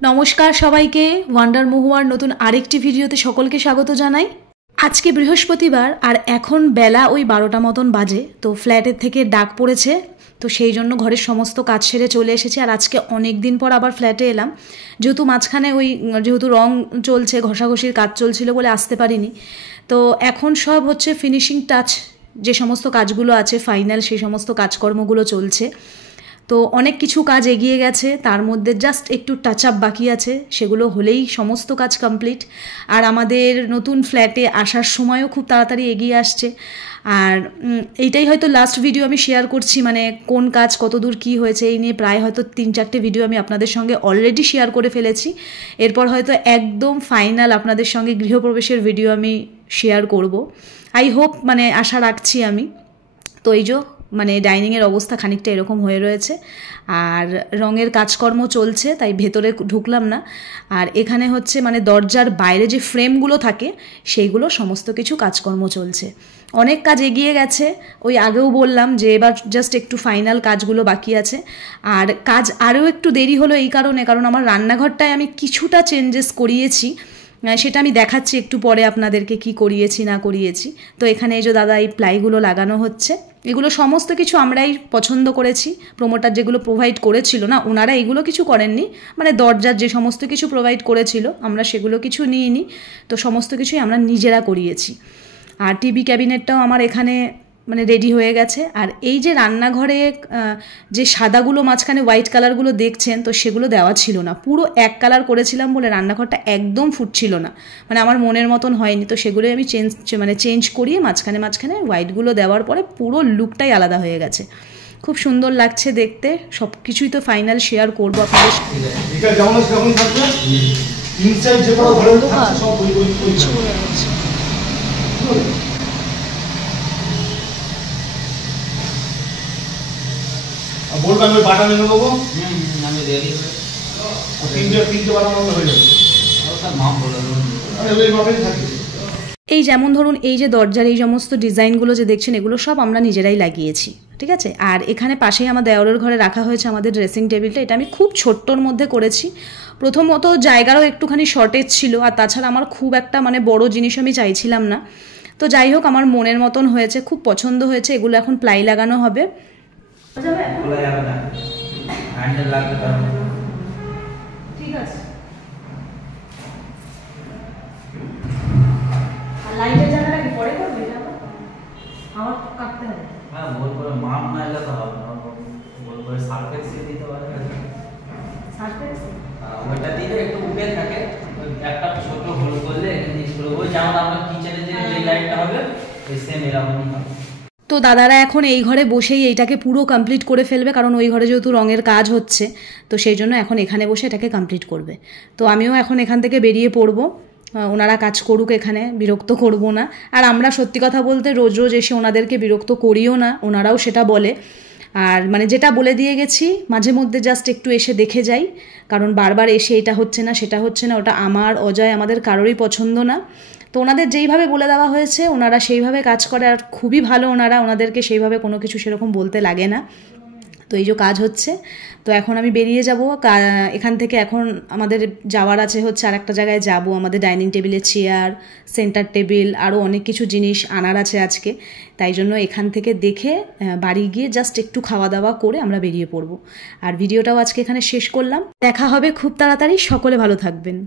নমস্কার সবাইকে, ওয়ান্ডার মহুয়ার নতুন আরেকটি ভিডিওতে সকলকে স্বাগত জানাই। আজকে বৃহস্পতিবার আর এখন বেলা ওই 12টা মতন বাজে। তো ফ্ল্যাটের থেকে ডাক পড়েছে, তো সেই জন্য ঘরের সমস্ত কাজ সেরে চলে এসেছি। আর আজকে অনেক দিন পর আবার ফ্ল্যাটে এলাম, যেহেতু মাঝখানে যেহেতু রং চলছে, ঘষাঘষির কাজ চলছিল বলে আসতে পারিনি। তো এখন সব হচ্ছে ফিনিশিং টাচ, যে সমস্ত কাজগুলো আছে ফাইনাল, সেই সমস্ত কাজকর্মগুলো চলছে। তো অনেক কিছু কাজ এগিয়ে গেছে, তার মধ্যে জাস্ট একটু টাচ আপ বাকি আছে, সেগুলো হলেই সমস্ত কাজ কমপ্লিট। আর আমাদের নতুন ফ্ল্যাটে আসার সময়ও খুব তাড়াতাড়ি এগিয়ে আসছে। আর এইটাই হয়তো লাস্ট ভিডিও আমি শেয়ার করছি, মানে কোন কাজ কতদূর কি হয়েছে এই নিয়ে প্রায় হয়তো 3-4টে ভিডিও আমি আপনাদের সঙ্গে অলরেডি শেয়ার করে ফেলেছি। এরপর হয়তো একদম ফাইনাল আপনাদের সঙ্গে গৃহপ্রবেশের ভিডিও আমি শেয়ার করব। আই হোপ, মানে আশা রাখছি আমি। তো এই যে মানে ডাইনিংয়ের অবস্থা খানিকটা এরকম হয়ে রয়েছে, আর রঙের কাজকর্ম চলছে, তাই ভেতরে ঢুকলাম না। আর এখানে হচ্ছে মানে দরজার বাইরে যে ফ্রেমগুলো থাকে সেইগুলো সমস্ত কিছু কাজকর্ম চলছে। অনেক কাজ এগিয়ে গেছে, ওই আগেও বললাম যে এবার জাস্ট একটু ফাইনাল কাজগুলো বাকি আছে। আর কাজ আরও একটু দেরি হলো এই কারণে, কারণ আমার রান্নাঘরটায় আমি কিছুটা চেঞ্জেস করিয়েছি, সেটা আমি দেখাচ্ছি একটু পরে আপনাদেরকে কি করিয়েছি না করিয়েছি। তো এখানে এই যে দাদা এই প্লাইগুলো লাগানো হচ্ছে, এগুলো সমস্ত কিছু আমরাই পছন্দ করেছি। প্রোমোটার যেগুলো প্রোভাইড করেছিল না, ওনারা এগুলো কিছু করেননি, মানে দরজার যে সমস্ত কিছু প্রোভাইড করেছিল আমরা সেগুলো কিছু নিইনি। তো সমস্ত কিছুই আমরা নিজেরা করিয়েছি। আর টিভি ক্যাবিনেটটাও আমার এখানে মানে রেডি হয়ে গেছে। আর এই যে রান্নাঘরে যে সাদাগুলো মাঝখানে হোয়াইট কালারগুলো দেখছেন, তো সেগুলো দেওয়া ছিল না, পুরো এক কালার করেছিলাম বলে রান্নাঘরটা একদম ফুটছিল না, মানে আমার মনের মতন হয়নি। তো সেগুলোই আমি চেঞ্জ করিয়ে মাঝখানে হোয়াইটগুলো দেওয়ার পরে পুরো লুকটাই আলাদা হয়ে গেছে, খুব সুন্দর লাগছে দেখতে। সব কিছুই তো ফাইনাল শেয়ার করবো আপনাদের। বলবেন ওই বাটা নিয়ে নেবো, আমি রেডি তিনটে বাটা হয়ে যাবে। এই যেমন ধরুন এই যে দরজার এই সমস্ত ডিজাইনগুলো যে দেখছেন, এগুলো সব আমরা নিজেরাই লাগিয়েছি, ঠিক আছে। আর এখানে পাশেই আমার দেওরের ঘরে রাখা হয়েছে আমাদের ড্রেসিং টেবিলটা, এটা আমি খুব ছোট্টর মধ্যে করেছি। প্রথমত জায়গারও একটুখানি শর্টেজ ছিল, আর তাছাড়া আমার খুব একটা মানে বড় জিনিস আমি চাইছিলাম না। তো যাই হোক, আমার মনের মতন হয়েছে, খুব পছন্দ হয়েছে। এগুলো এখন প্লাই লাগানো হবে। ঠিক আছে, লাইটের জায়গাটা কি পরে করবে? এটা আমার কাটতে হবে। হ্যাঁ, বল করে মাপ না এলে তো হবে না, বল করে সারফেক্স দিতে পারে। সারফেক্স ওইটা দিলে একটু উঠে থাকে, একটা ছোট হোল করলে এখানে স্ক্রু, ওই যেমন আমরা কিচেনে যে লাইটটা হবে এই সেম এরকমই হবে। তো দাদারা এখন এই ঘরে বসেই এইটাকে পুরো কমপ্লিট করে ফেলবে, কারণ ওই ঘরে যেহেতু রঙের কাজ হচ্ছে, তো সেই জন্য এখন এখানে বসে এটাকে কমপ্লিট করবে। তো আমিও এখন এখান থেকে বেরিয়ে পড়বো, ওনারা কাজ করুক, এখানে বিরক্ত করব না। আর আমরা সত্যি কথা বলতে রোজ রোজ এসে ওনাদেরকে বিরক্ত করিও না, ওনারাও সেটা বলে। আর মানে যেটা বলে দিয়ে গেছি, মাঝে মধ্যে জাস্ট একটু এসে দেখে যাই, কারণ বারবার এসে এটা হচ্ছে না সেটা হচ্ছে না, ওটা আমার অজয় আমাদের কারোরই পছন্দ না। তো ওনাদের যেইভাবে বলে দেওয়া হয়েছে ওনারা সেইভাবে কাজ করে, আর খুবই ভালো ওনাদেরকে সেইভাবে কোনো কিছু সেরকম বলতে লাগে না। তো এই যে কাজ হচ্ছে, তো এখন আমি বেরিয়ে যাব এখান থেকে। এখন আমাদের যাওয়ার আছে হচ্ছে আর একটা জায়গায় যাব, আমাদের ডাইনিং টেবিলের চেয়ার, সেন্টার টেবিল, আরও অনেক কিছু জিনিস আনার আছে আজকে। তাই জন্য এখান থেকে দেখে বাড়ি গিয়ে জাস্ট একটু খাওয়া দাওয়া করে আমরা বেরিয়ে পড়ব। আর ভিডিওটাও আজকে এখানে শেষ করলাম, দেখা হবে খুব তাড়াতাড়ি। সকলে ভালো থাকবেন।